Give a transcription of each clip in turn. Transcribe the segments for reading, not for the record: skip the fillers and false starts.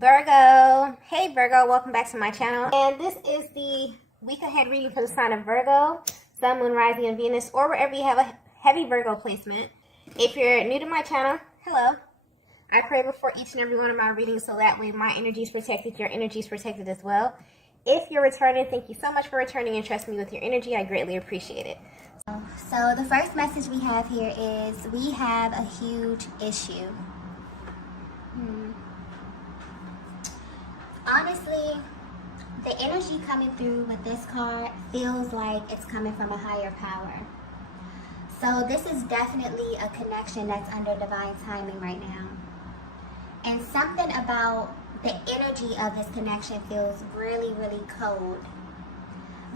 Virgo. Hey Virgo, welcome back to my channel. And this is the week ahead reading for the sign of Virgo, Sun, Moon, Rising, and Venus, or wherever you have a heavy Virgo placement. If you're new to my channel, hello. I pray before each and every one of my readings so that way my energy is protected, your energy is protected as well. If you're returning, thank you so much for returning and trusting me with your energy. I greatly appreciate it. So the first message we have here is we have a huge issue. Honestly, the energy coming through with this card feels like it's coming from a higher power. So this is definitely a connection that's under divine timing right now. And something about the energy of this connection feels really, really cold.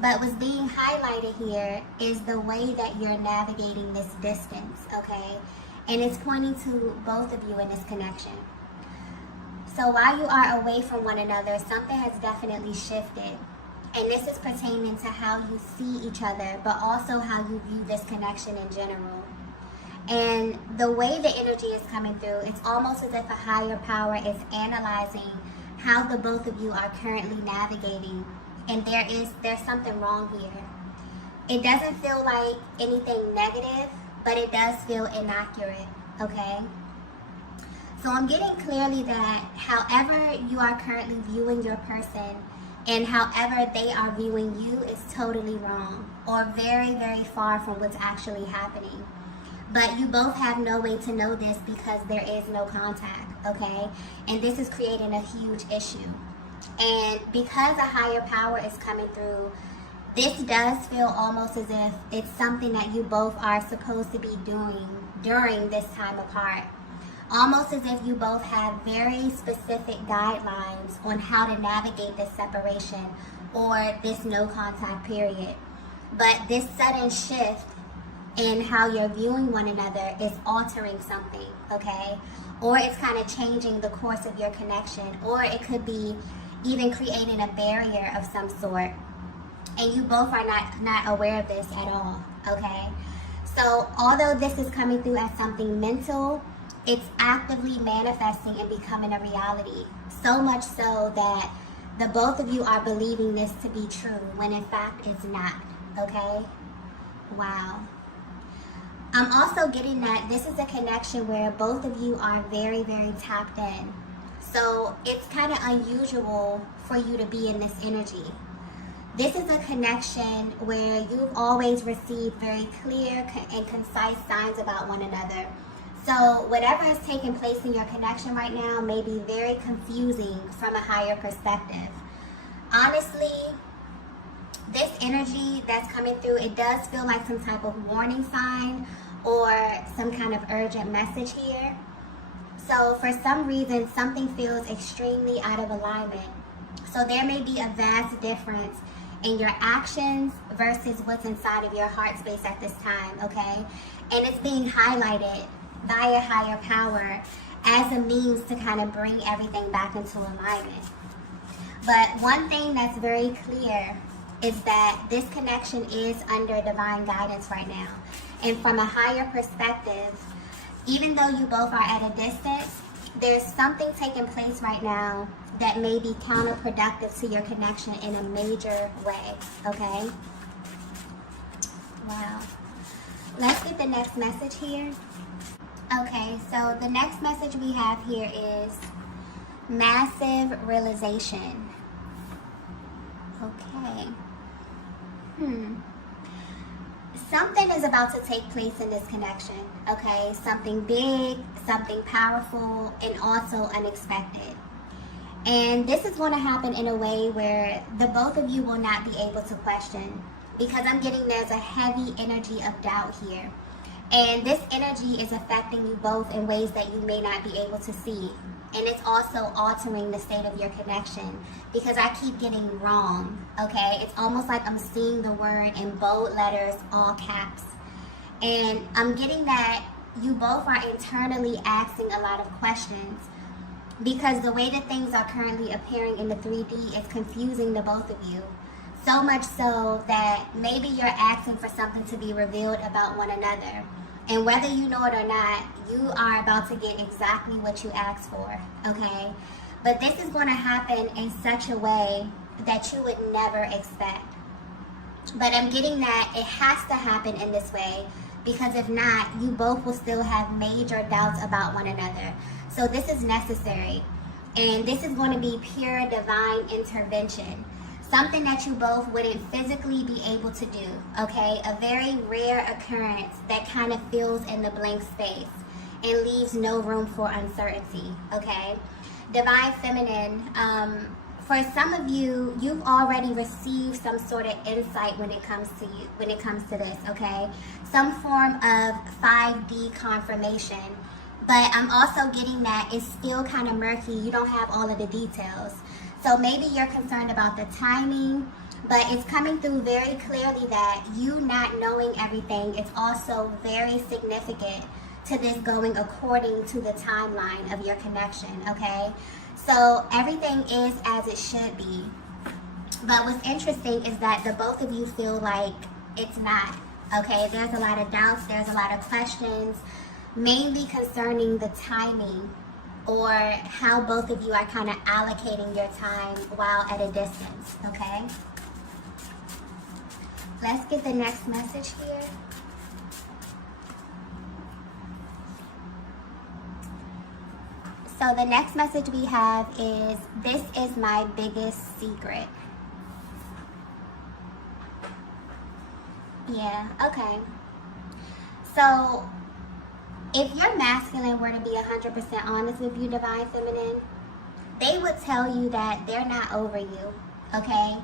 But what's being highlighted here is the way that you're navigating this distance, okay? And it's pointing to both of you in this connection. So while you are away from one another, something has definitely shifted. And this is pertaining to how you see each other, but also how you view this connection in general. And the way the energy is coming through, it's almost as if a higher power is analyzing how the both of you are currently navigating. And there's something wrong here. It doesn't feel like anything negative, but it does feel inaccurate, okay? So I'm getting clearly that however you are currently viewing your person and however they are viewing you is totally wrong or very, very far from what's actually happening. But you both have no way to know this because there is no contact, okay? And this is creating a huge issue. And because a higher power is coming through, this does feel almost as if it's something that you both are supposed to be doing during this time apart. Almost as if you both have very specific guidelines on how to navigate this separation or this no contact period. But this sudden shift in how you're viewing one another is altering something, okay? Or it's kind of changing the course of your connection, or it could be even creating a barrier of some sort. And you both are not aware of this at all, okay? So although this is coming through as something mental, it's actively manifesting and becoming a reality. So much so that the both of you are believing this to be true when in fact it's not, okay? Wow. I'm also getting that this is a connection where both of you are very, very tapped in. So it's kind of unusual for you to be in this energy. This is a connection where you've always received very clear and concise signs about one another. So whatever is taking place in your connection right now may be very confusing from a higher perspective. Honestly, this energy that's coming through, it does feel like some type of warning sign or some kind of urgent message here. So for some reason, something feels extremely out of alignment. So there may be a vast difference in your actions versus what's inside of your heart space at this time, okay? And it's being highlighted by a higher power as a means to kind of bring everything back into alignment. But one thing that's very clear is that this connection is under divine guidance right now. And from a higher perspective, even though you both are at a distance, there's something taking place right now that may be counterproductive to your connection in a major way, okay? Wow. Let's get the next message here. Okay, so the next message we have here is massive realization. Okay. Something is about to take place in this connection, okay? Something big, something powerful, and also unexpected. And this is going to happen in a way where the both of you will not be able to question, because I'm getting there's a heavy energy of doubt here. And this energy is affecting you both in ways that you may not be able to see. And it's also altering the state of your connection because I keep getting wrong, okay? It's almost like I'm seeing the word in bold letters, all caps. And I'm getting that you both are internally asking a lot of questions because the way that things are currently appearing in the 3D is confusing the both of you. So much so that maybe you're asking for something to be revealed about one another. And whether you know it or not, you are about to get exactly what you asked for, okay? But this is going to happen in such a way that you would never expect. But I'm getting that it has to happen in this way, because if not, you both will still have major doubts about one another. So this is necessary. And this is going to be pure divine intervention. Something that you both wouldn't physically be able to do, okay? A very rare occurrence that kind of fills in the blank space and leaves no room for uncertainty, okay? Divine Feminine, for some of you, you've already received some sort of insight when it comes to this, okay? Some form of 5D confirmation. But I'm also getting that it's still kind of murky. You don't have all of the details. So maybe you're concerned about the timing, but it's coming through very clearly that you not knowing everything is also very significant to this going according to the timeline of your connection, okay? So everything is as it should be. But what's interesting is that the both of you feel like it's not, okay? There's a lot of doubts, there's a lot of questions, mainly concerning the timing or how both of you are kind of allocating your time while at a distance, okay? Let's get the next message here. So the next message we have is, this is my biggest secret. Yeah, okay. So if your masculine were to be 100% honest with you, Divine Feminine, they would tell you that they're not over you, okay?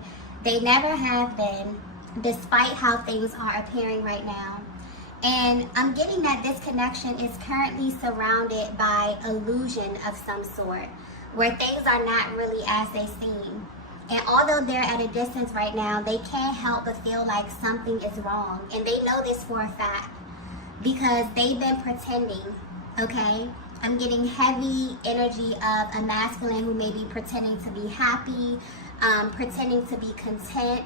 They never have been, despite how things are appearing right now. And I'm getting that this connection is currently surrounded by illusion of some sort, where things are not really as they seem. And although they're at a distance right now, they can't help but feel like something is wrong. And they know this for a fact, because they've been pretending, okay? I'm getting heavy energy of a masculine who may be pretending to be happy, pretending to be content,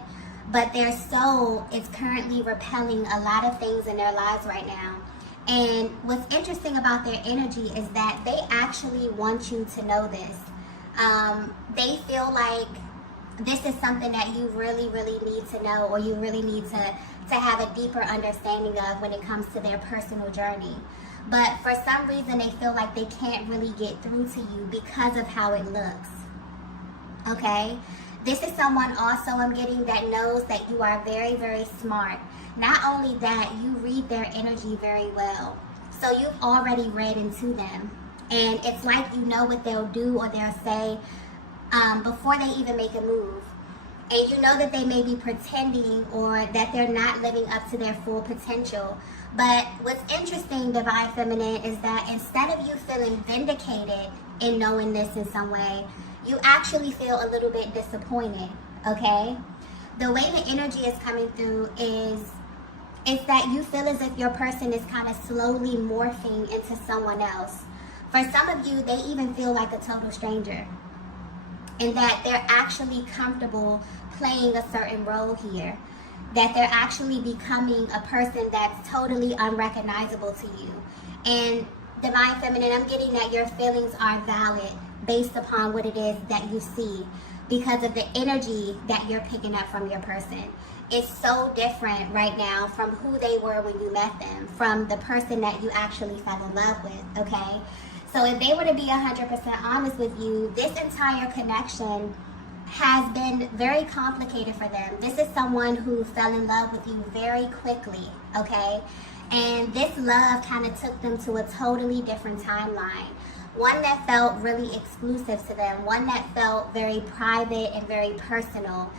but their soul is currently repelling a lot of things in their lives right now. And what's interesting about their energy is that they actually want you to know this. They feel like this is something that you really, really need to know, or you really need to have a deeper understanding of when it comes to their personal journey. But for some reason, they feel like they can't really get through to you because of how it looks, okay? This is someone also I'm getting that knows that you are very, very smart. Not only that, you read their energy very well. So you've already read into them. And it's like you know what they'll do or they'll say before they even make a move. And you know that they may be pretending or that they're not living up to their full potential. But what's interesting, Divine Feminine, is that instead of you feeling vindicated in knowing this in some way, you actually feel a little bit disappointed, okay? The way the energy is coming through is that you feel as if your person is kind of slowly morphing into someone else. For some of you, they even feel like a total stranger, and that they're actually comfortable playing a certain role here, that they're actually becoming a person that's totally unrecognizable to you. And Divine Feminine, I'm getting that your feelings are valid based upon what it is that you see, because of the energy that you're picking up from your person. It's so different right now from who they were when you met them, from the person that you actually fell in love with, okay? So if they were to be 100% honest with you, this entire connection has been very complicated for them. This is someone who fell in love with you very quickly, okay? And this love kind of took them to a totally different timeline. One that felt really exclusive to them, one that felt very private and very personal.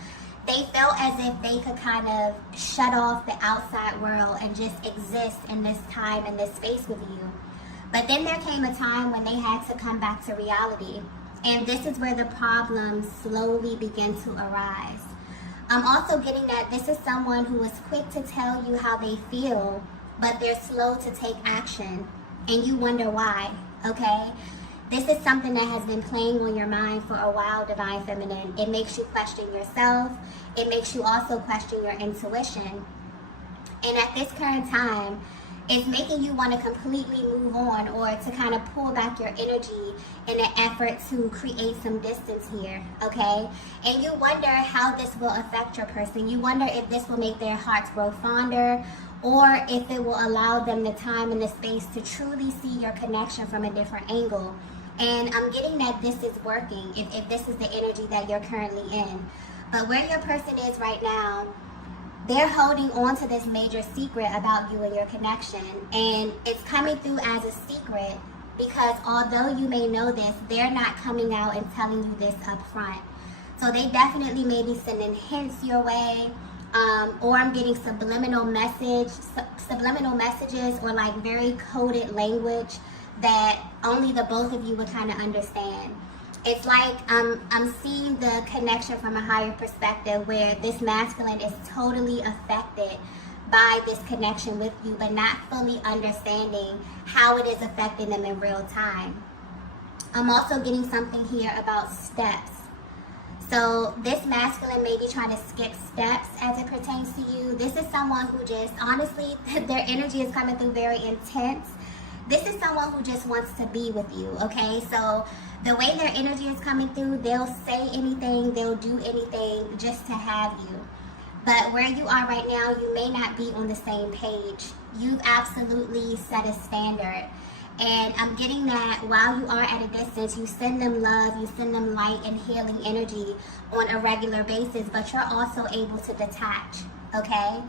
They felt as if they could kind of shut off the outside world and just exist in this time and this space with you. But then there came a time when they had to come back to reality. And this is where the problems slowly begin to arise. I'm also getting that this is someone who is quick to tell you how they feel, but they're slow to take action. And you wonder why, okay? This is something that has been playing on your mind for a while, Divine Feminine. It makes you question yourself. It makes you also question your intuition. And at this current time, It's making you want to completely move on, or to kind of pull back your energy in an effort to create some distance here, okay? And you wonder how this will affect your person. You wonder if this will make their hearts grow fonder, or if it will allow them the time and the space to truly see your connection from a different angle. And I'm getting that this is working, if this is the energy that you're currently in. But where your person is right now, they're holding on to this major secret about you and your connection. And it's coming through as a secret because although you may know this, they're not coming out and telling you this up front. So they definitely may be sending hints your way, or I'm getting subliminal messages, or like very coded language that only the both of you would kind of understand. It's like I'm seeing the connection from a higher perspective where this masculine is totally affected by this connection with you, but not fully understanding how it is affecting them in real time. I'm also getting something here about steps. So this masculine may be trying to skip steps as it pertains to you. This is someone who just, honestly, their energy is coming through very intense. This is someone who just wants to be with you, okay? So the way their energy is coming through, they'll say anything, they'll do anything just to have you. But where you are right now, you may not be on the same page. You've absolutely set a standard. And I'm getting that while you are at a distance, you send them love, you send them light and healing energy on a regular basis, but you're also able to detach, okay?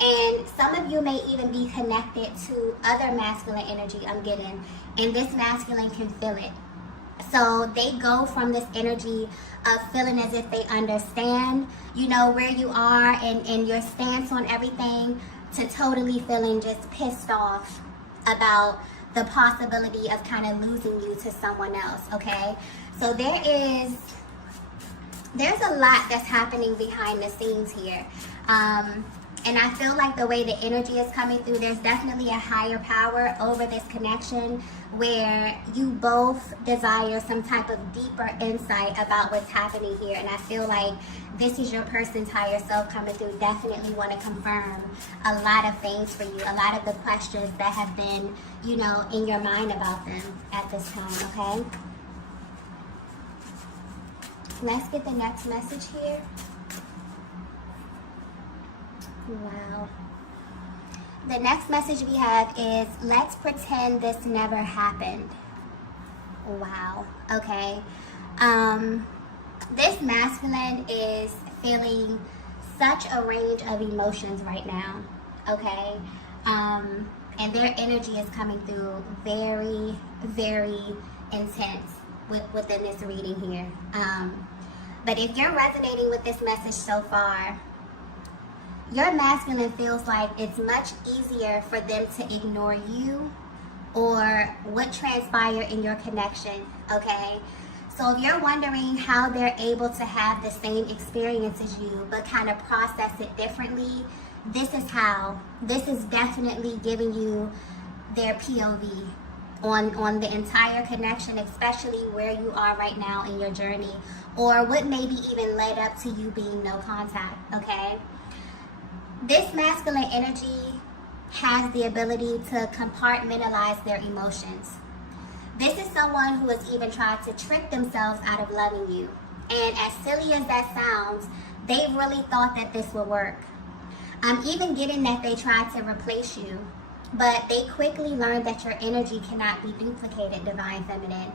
And some of you may even be connected to other masculine energy I'm getting, and this masculine can feel it. So they go from this energy of feeling as if they understand, you know, where you are and your stance on everything, to totally feeling just pissed off about the possibility of kind of losing you to someone else, okay? So there's a lot that's happening behind the scenes here. And I feel like the way the energy is coming through, there's definitely a higher power over this connection where you both desire some type of deeper insight about what's happening here. And I feel like this is your person's higher self coming through, definitely want to confirm a lot of things for you, a lot of the questions that have been, you know, in your mind about them at this time, okay? Let's get the next message here. Wow. The next message we have is, let's pretend this never happened. Wow. Okay. This masculine is feeling such a range of emotions right now. Okay. And their energy is coming through very, very intense within this reading here. But if you're resonating with this message so far, your masculine feels like it's much easier for them to ignore you or what transpired in your connection, okay? So if you're wondering how they're able to have the same experience as you but kind of process it differently, this is how. This is definitely giving you their POV on the entire connection, especially where you are right now in your journey, or what maybe even led up to you being no contact, okay? This masculine energy has the ability to compartmentalize their emotions. This is someone who has even tried to trick themselves out of loving you. And as silly as that sounds, they really thought that this would work. I'm even getting that they tried to replace you, but they quickly learned that your energy cannot be duplicated, Divine Feminine.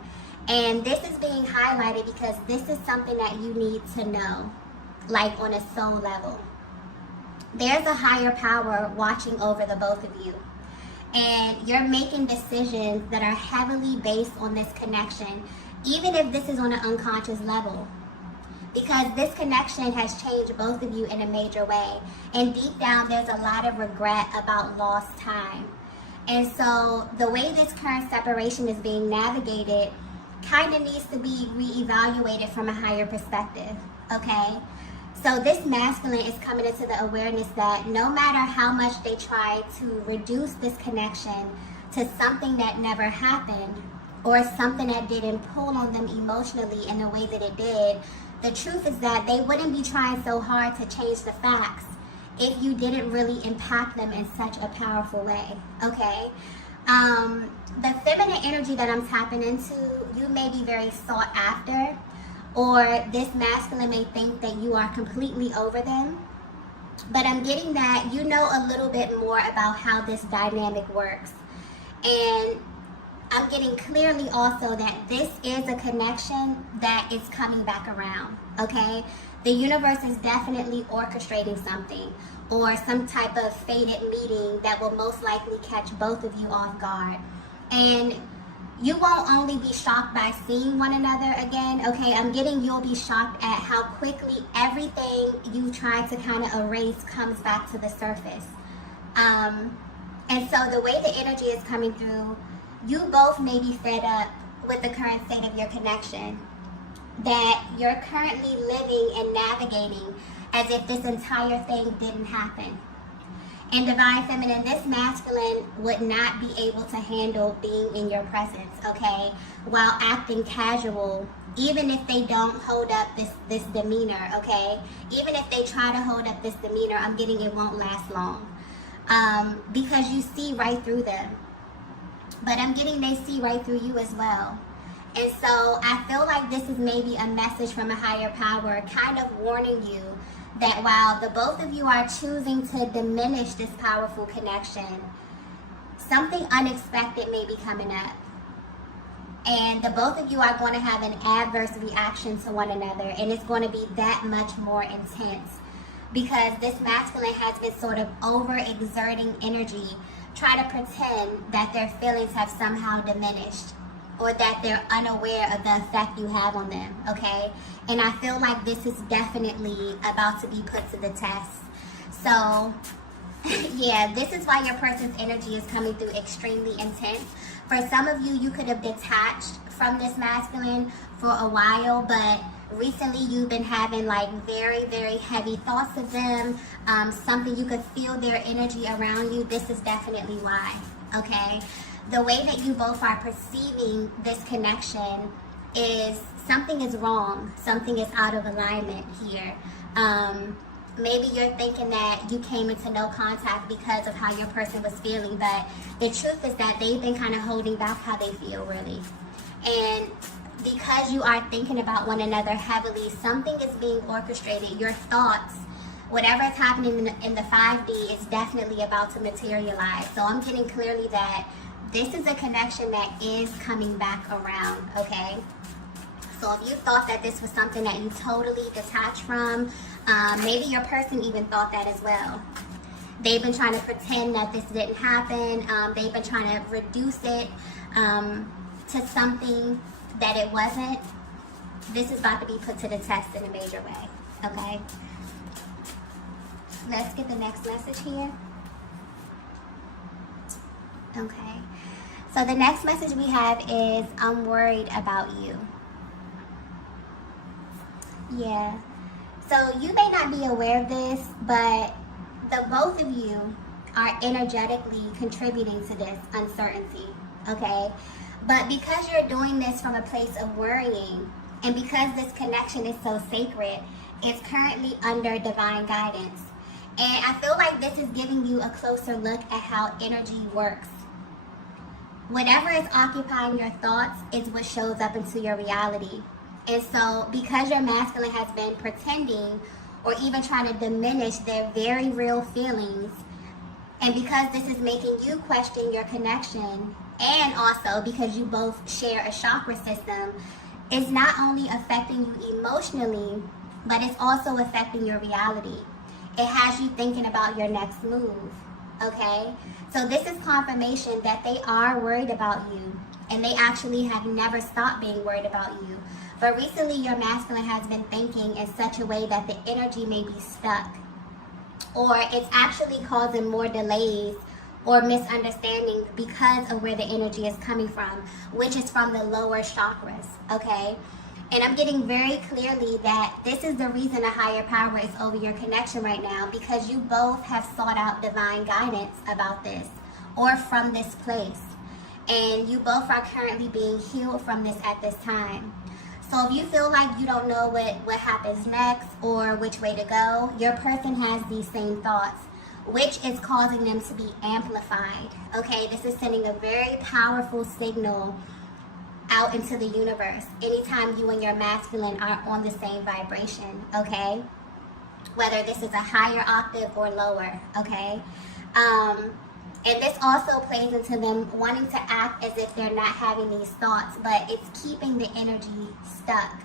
And this is being highlighted because this is something that you need to know, like on a soul level. There's a higher power watching over the both of you. And you're making decisions that are heavily based on this connection, even if this is on an unconscious level. Because this connection has changed both of you in a major way. And deep down, there's a lot of regret about lost time. And so the way this current separation is being navigated kind of needs to be reevaluated from a higher perspective, okay? So this masculine is coming into the awareness that no matter how much they try to reduce this connection to something that never happened or something that didn't pull on them emotionally in the way that it did, the truth is that they wouldn't be trying so hard to change the facts if you didn't really impact them in such a powerful way, okay? The feminine energy that I'm tapping into, you may be very sought after, or this masculine may think that you are completely over them. But I'm getting that you know a little bit more about how this dynamic works. And I'm getting clearly also that this is a connection that is coming back around, okay? The universe is definitely orchestrating something, or some type of fated meeting that will most likely catch both of you off guard. And you won't only be shocked by seeing one another again, okay? I'm getting you'll be shocked at how quickly everything you tried to kind of erase comes back to the surface. And so the way the energy is coming through, you both may be fed up with the current state of your connection, that you're currently living and navigating as if this entire thing didn't happen. And Divine Feminine, this masculine would not be able to handle being in your presence, okay, while acting casual, even if they don't hold up this demeanor, okay? Even if they try to hold up this demeanor, I'm getting it won't last long, because you see right through them. But I'm getting they see right through you as well. And so I feel like this is maybe a message from a higher power kind of warning you that while the both of you are choosing to diminish this powerful connection, something unexpected may be coming up. And the both of you are going to have an adverse reaction to one another, and it's going to be that much more intense because this masculine has been sort of overexerting energy, trying to pretend that their feelings have somehow diminished, or that they're unaware of the effect you have on them, okay? And I feel like this is definitely about to be put to the test. So, yeah, this is why your person's energy is coming through extremely intense. For some of you, you could have detached from this masculine for a while, but recently you've been having like very, very heavy thoughts of them, something you could feel their energy around you. This is definitely why, okay? The way that you both are perceiving this connection is something is wrong. Something is out of alignment here. Maybe you're thinking that you came into no contact because of how your person was feeling, but the truth is that they've been kind of holding back how they feel, really. And because you are thinking about one another heavily, something is being orchestrated. Your thoughts, whatever is happening in the 5D is definitely about to materialize. So I'm getting clearly that this is a connection that is coming back around, okay? So if you thought that this was something that you totally detached from, maybe your person even thought that as well. They've been trying to pretend that this didn't happen. They've been trying to reduce it to something that it wasn't. This is about to be put to the test in a major way, okay? Let's get the next message here. Okay. So the next message we have is, I'm worried about you. Yeah. So you may not be aware of this, but the both of you are energetically contributing to this uncertainty, okay? But because you're doing this from a place of worrying, and because this connection is so sacred, it's currently under divine guidance. And I feel like this is giving you a closer look at how energy works. Whatever is occupying your thoughts is what shows up into your reality. And so because your masculine has been pretending or even trying to diminish their very real feelings, and because this is making you question your connection, and also because you both share a chakra system, it's not only affecting you emotionally, but it's also affecting your reality. It has you thinking about your next move, okay? So this is confirmation that they are worried about you, and they actually have never stopped being worried about you. But recently your masculine has been thinking in such a way that the energy may be stuck, or it's actually causing more delays or misunderstanding because of where the energy is coming from, which is from the lower chakras, okay? And I'm getting very clearly that this is the reason a higher power is over your connection right now, because you both have sought out divine guidance about this or from this place. And you both are currently being healed from this at this time. So if you feel like you don't know what happens next or which way to go, your person has these same thoughts, which is causing them to be amplified. Okay, this is sending a very powerful signal out into the universe anytime you and your masculine are on the same vibration. Okay, whether this is a higher octave or lower. Okay, and this also plays into them wanting to act as if they're not having these thoughts, but it's keeping the energy stuck.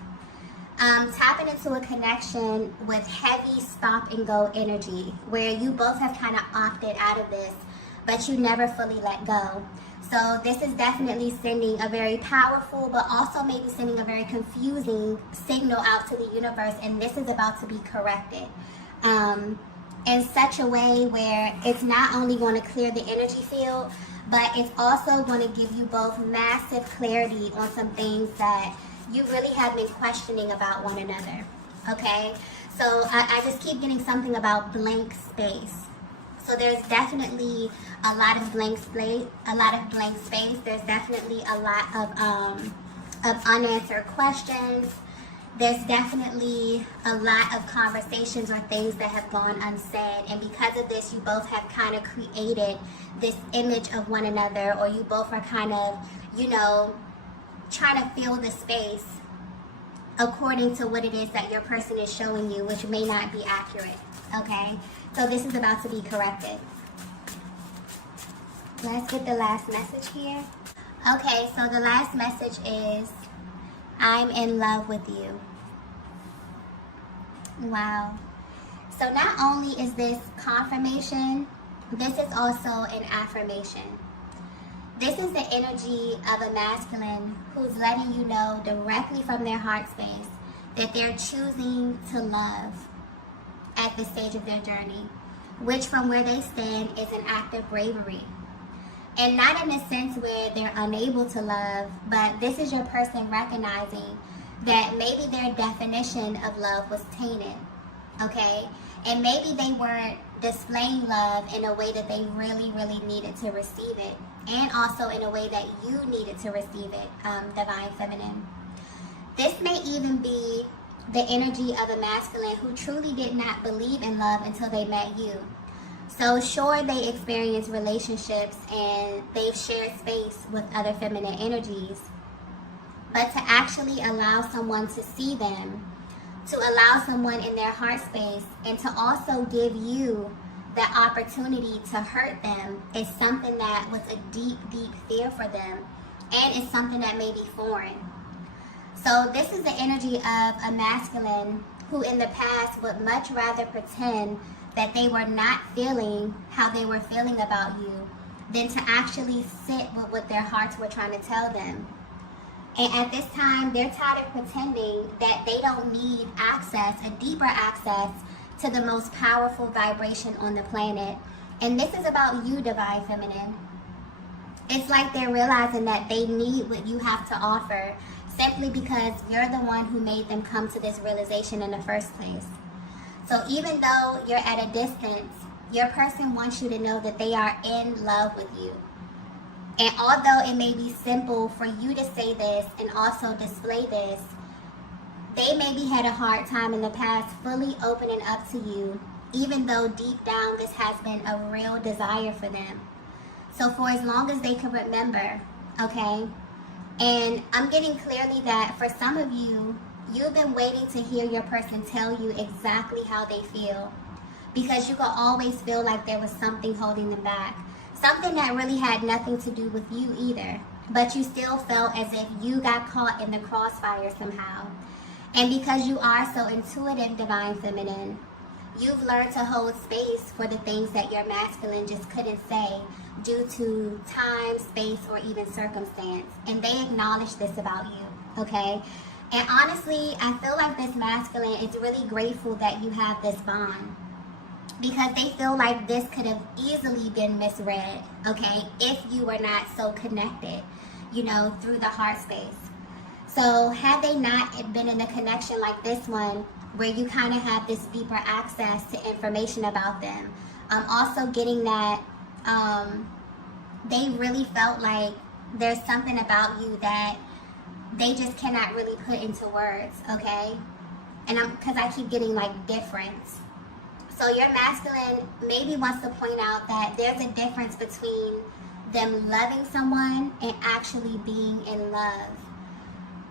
Tapping into a connection with heavy stop and go energy, where you both have kind of opted out of this, but you never fully let go. So this is definitely sending a very powerful, but also maybe sending a very confusing signal out to the universe, and this is about to be corrected. In such a way where it's not only going to clear the energy field, but it's also going to give you both massive clarity on some things that you really have been questioning about one another. Okay, so I just keep getting something about blank space. So there's definitely a lot of blank space. There's definitely a lot of unanswered questions. There's definitely a lot of conversations or things that have gone unsaid, and because of this, you both have kind of created this image of one another, or you both are kind of, you know, trying to fill the space according to what it is that your person is showing you, which may not be accurate. Okay, so this is about to be corrected. Let's get the last message here. Okay, so the last message is, I'm in love with you. Wow. So not only is this confirmation, this is also an affirmation. This is the energy of a masculine who's letting you know directly from their heart space that they're choosing to love at this stage of their journey, which from where they stand is an act of bravery. And not in a sense where they're unable to love, but this is your person recognizing that maybe their definition of love was tainted, okay? And maybe they weren't displaying love in a way that they really, really needed to receive it, and also in a way that you needed to receive it, Divine Feminine. This may even be the energy of a masculine who truly did not believe in love until they met you. So sure, they experience relationships and they've shared space with other feminine energies, but to actually allow someone to see them, to allow someone in their heart space, and to also give you the opportunity to hurt them is something that was a deep, deep fear for them, and it's something that may be foreign. So this is the energy of a masculine who in the past would much rather pretend that they were not feeling how they were feeling about you than to actually sit with what their hearts were trying to tell them. And at this time, they're tired of pretending that they don't need access, a deeper access to the most powerful vibration on the planet. And this is about you, Divine Feminine. It's like they're realizing that they need what you have to offer simply because you're the one who made them come to this realization in the first place. So even though you're at a distance, your person wants you to know that they are in love with you. And although it may be simple for you to say this and also display this, they maybe had a hard time in the past fully opening up to you, even though deep down this has been a real desire for them. So for as long as they can remember, okay? And I'm getting clearly that for some of you, you've been waiting to hear your person tell you exactly how they feel, because you could always feel like there was something holding them back. Something that really had nothing to do with you either, but you still felt as if you got caught in the crossfire somehow. And because you are so intuitive, Divine Feminine, you've learned to hold space for the things that your masculine just couldn't say due to time, space, or even circumstance. And they acknowledge this about you, okay? And honestly, I feel like this masculine is really grateful that you have this bond, because they feel like this could have easily been misread, okay, if you were not so connected, you know, through the heart space. So had they not been in a connection like this one, where you kind of have this deeper access to information about them, also getting that they really felt like there's something about you that they just cannot really put into words, okay? And because I keep getting like difference. So your masculine maybe wants to point out that there's a difference between them loving someone and actually being in love.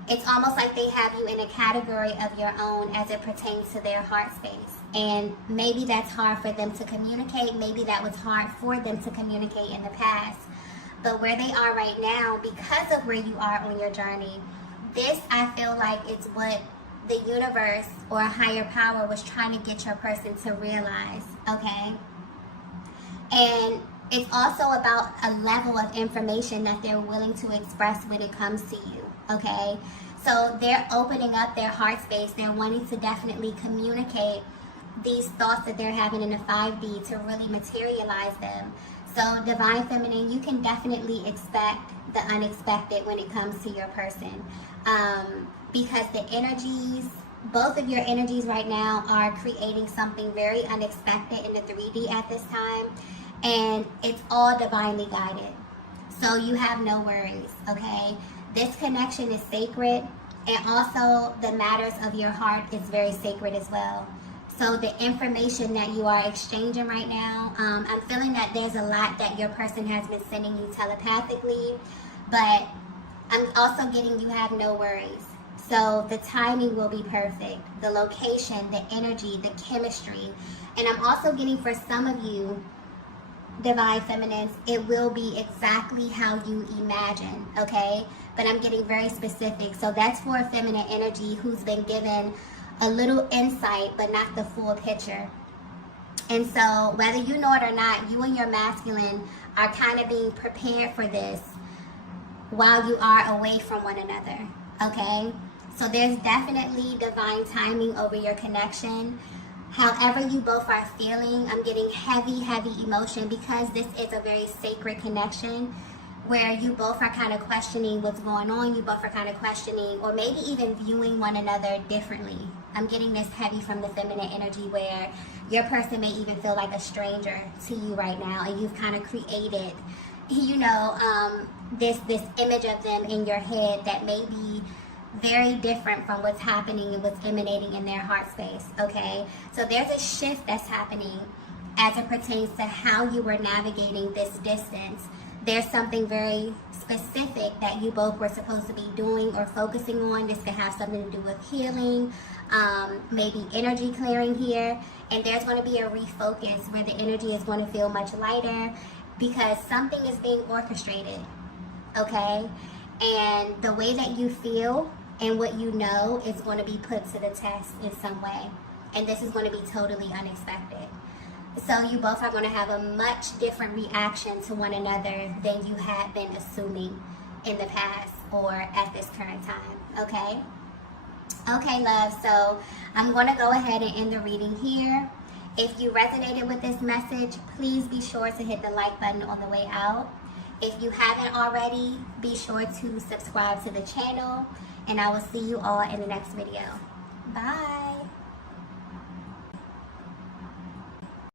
It's almost like they have you in a category of your own as it pertains to their heart space. And maybe that's hard for them to communicate. Maybe that was hard for them to communicate in the past. But where they are right now, because of where you are on your journey, this, I feel like, is what the universe or a higher power was trying to get your person to realize, okay? And it's also about a level of information that they're willing to express when it comes to you, okay? So they're opening up their heart space. They're wanting to definitely communicate these thoughts that they're having in the 5D to really materialize them. So Divine Feminine, you can definitely expect the unexpected when it comes to your person. Because the energies, both of your energies right now are creating something very unexpected in the 3D at this time. And it's all divinely guided. So you have no worries, okay? This connection is sacred. And also the matters of your heart is very sacred as well. So the information that you are exchanging right now, I'm feeling that there's a lot that your person has been sending you telepathically. But I'm also getting you have no worries. So the timing will be perfect. The location, the energy, the chemistry. And I'm also getting for some of you, Divine Feminines, it will be exactly how you imagine, okay? But I'm getting very specific. So that's for a feminine energy who's been given a little insight, but not the full picture. And so whether you know it or not, you and your masculine are kind of being prepared for this while you are away from one another, okay? So there's definitely divine timing over your connection. However you both are feeling, I'm getting heavy, heavy emotion because this is a very sacred connection where you both are kind of questioning what's going on. You both are kind of questioning or maybe even viewing one another differently. I'm getting this heavy from the feminine energy where your person may even feel like a stranger to you right now, and you've kind of created, you know, this image of them in your head that may be very different from what's happening and what's emanating in their heart space, okay? So there's a shift that's happening as it pertains to how you were navigating this distance. There's something very specific that you both were supposed to be doing or focusing on. This could have something to do with healing, maybe energy clearing here. And there's going to be a refocus where the energy is going to feel much lighter because something is being orchestrated, okay? And the way that you feel and what you know is going to be put to the test in some way. And this is going to be totally unexpected. So you both are going to have a much different reaction to one another than you had been assuming in the past or at this current time, okay? Okay, love, so I'm going to go ahead and end the reading here. If you resonated with this message, please be sure to hit the like button on the way out. If you haven't already, be sure to subscribe to the channel, and I will see you all in the next video. Bye.